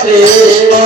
Krishna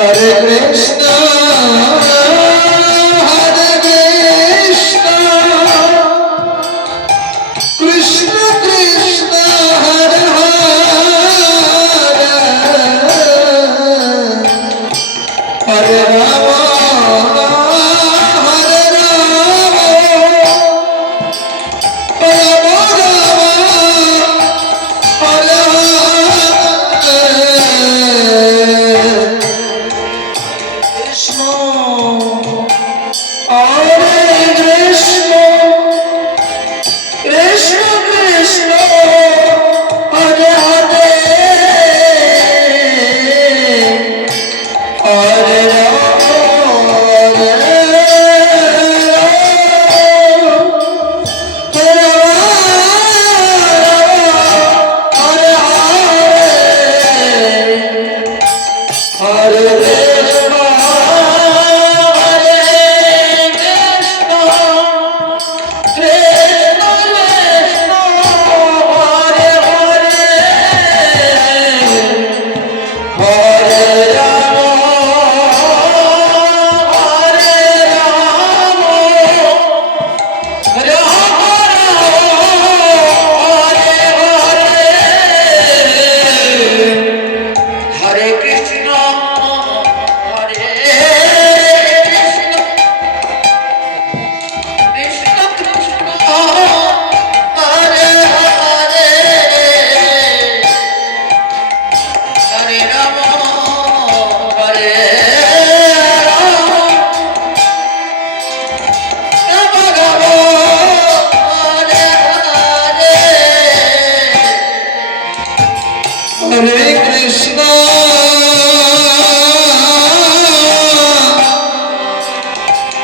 Hare Krishna.